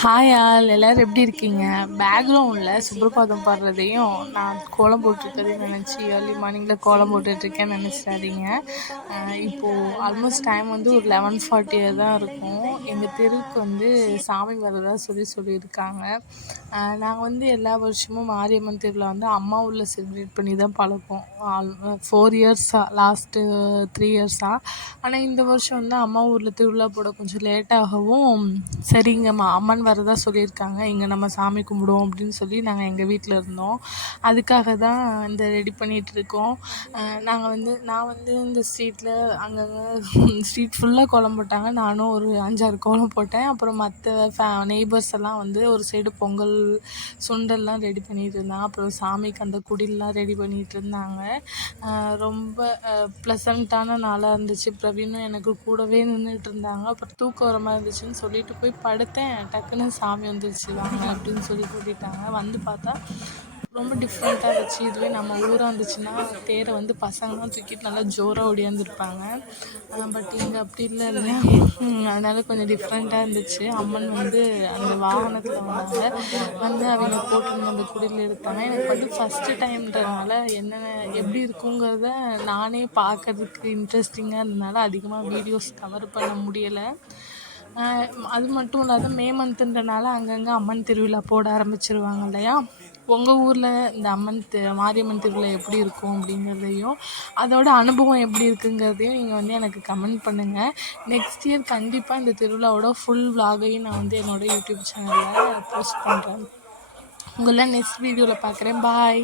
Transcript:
Hi all எல்லோரும் எப்படி இருக்கீங்க? பேக்ரவுண்டில் சுப்ரபாதம் பாடுறதையும் நான் கோலம் போட்டிருக்கதையும் நினச்சி ஏர்லி மார்னிங்கில் கோலம் போட்டுட்ருக்கேன்னு நினச்சிடாதீங்க. இப்போது ஆல்மோஸ்ட் டைம் வந்து ஒரு லெவன் ஃபார்ட்டியாக தான் இருக்கும். எங்கள் தெருவுக்கு வந்து சாமி வரதா சொல்லி சொல்லியிருக்காங்க. நாங்கள் வந்து எல்லா வருஷமும் மாரியம்மன் திருவிழா வந்து அம்மா ஊரில் செலிப்ரேட் பண்ணி தான் பழக்கம். ஆல் ஃபோர் இயர்ஸாக லாஸ்ட்டு த்ரீ இயர்ஸாக ஆனால் இந்த வருஷம் வந்து அம்மா ஊரில் திருவிழா போட கொஞ்சம் லேட்டாகவும் சரிங்கம்மா அம்மன் வரதா சொல்லியிருக்காங்க. இங்கே நம்ம சாமி கும்பிடுவோம் அப்படின்னு சொல்லி நாங்கள் எங்கள் வீட்டில் இருந்தோம். அதுக்காக தான் இந்த ரெடி பண்ணிகிட்ருக்கோம் நாங்கள் வந்து நான் வந்து இந்த ஸ்ட்ரீட்டில் அங்கங்கே ஸ்ட்ரீட் ஃபுல்லாக கோலம் போட்டாங்க. நானும் ஒரு அஞ்சாறு கோலம் போட்டேன். அப்புறம் மற்ற ஃபே நெய்பர்ஸ் எல்லாம் வந்து ஒரு சைடு பொங்கல் சுண்டல்லாம் ரெடி பண்ணிகிட்டு இருந்தாங்க. அப்புறம் சாமிக்கு அந்த குடில்லாம் ரெடி பண்ணிகிட்டு இருந்தாங்க. ரொம்ப ப்ளசண்ட்டான நாளாக இருந்துச்சு. பிரவீனும் எனக்கு கூடவே நின்றுட்டு இருந்தாங்க. அப்புறம் தூக்கம் வர மாதிரி இருந்துச்சுன்னு சொல்லிட்டு போய் படுத்தேன். டக்குன்னு டக்குன்னு சாமி வந்துருச்சு வாங்க அப்படின்னு சொல்லி கூட்டிட்டாங்க. வந்து பார்த்தா ரொம்ப டிஃப்ரெண்ட்டாக இருந்துச்சு. இதுவே நம்ம ஊராக இருந்துச்சுன்னா தேரை வந்து பசங்களாம் தூக்கிட்டு நல்லா ஜோராக ஓடியாந்துருப்பாங்க பட் இங்கே அப்படி இல்லை இல்லையா? அதனால கொஞ்சம் டிஃப்ரெண்ட்டாக இருந்துச்சு. அம்மன் வந்து அந்த வாகனத்தில் வந்தாங்க. வந்து அவங்க போட்டுருந்த அந்த குடியில் எடுத்தாங்க எனக்கு வந்து ஃபஸ்ட்டு டைம்ன்றதுனால என்னென்ன எப்படி இருக்குங்கிறத நானே பார்க்கறதுக்கு இன்ட்ரெஸ்டிங்காக இருந்ததுனால அதிகமாக வீடியோஸ் கவர் பண்ண முடியலை. அது மட்டும் இல்லாத மே மந்த்துன்றனால அங்கங்கே அம்மன் திருவிழா போட ஆரம்பிச்சிருவாங்க இல்லையா? உங்கள் ஊரில் இந்த அம்மன் தி மாரியம்மன் திருவிழா எப்படி இருக்கும் அப்படிங்கிறதையும் அதோட அனுபவம் எப்படி இருக்குங்கிறதையும் நீங்கள் வந்து எனக்கு கமெண்ட் பண்ணுங்கள் நெக்ஸ்ட் இயர் கண்டிப்பாக இந்த திருவிழாவோட ஃபுல் விலாகையும் நான் வந்து என்னோடய யூடியூப் சேனலில் போஸ்ட் பண்ணுறேன் உங்களை நெக்ஸ்ட் வீடியோவில் பார்க்குறேன் பாய்